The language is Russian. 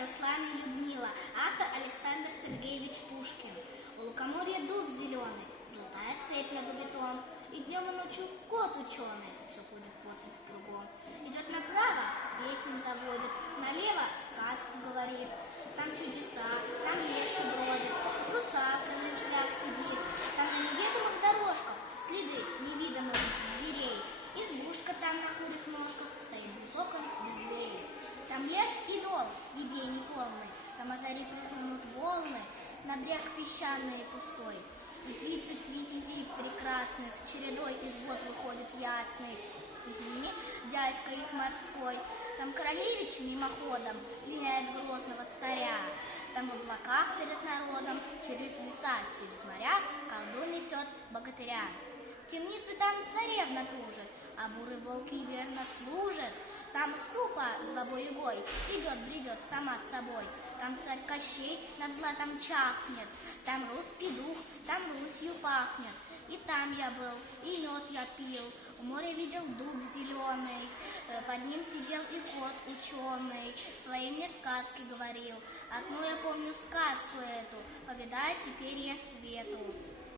Руслан и Людмила. Автор Александр Сергеевич Пушкин. У лукоморья дуб зеленый, золотая цепь на дубе том. И днем и ночью кот ученый, все ходит по цепи кругом. Идет направо, песен заводит, налево сказку говорит. Там чудеса, там леший бродит, русалка на ветвях сидит. Там на неведомых дорожках следы невидимых зверей. Избушка там на курьих ножках стоит без окон, без дверей. Там лес и дол, видений полный, там озари прихнут волны, на брег песчаный и пустой. И 30 витязей прекрасных чередой из вод выходит ясный. Извини, дядька их морской. Там королевич мимоходом меняет грозного царя. Там в облаках перед народом через леса, через моря колдун несет богатыря. В темнице там царевна тужит, а бурый волк ей верно служит. Там ступа с бабой-ягой идет-бредет сама с собой. Там царь Кощей над златом чахнет. Там русский дух, там Русью пахнет. И там я был, и мед я пил. У моря видел дуб зеленый. Под ним сидел и кот ученый. Свои мне сказки говорил. Одну я помню сказку эту, повидать теперь я свету.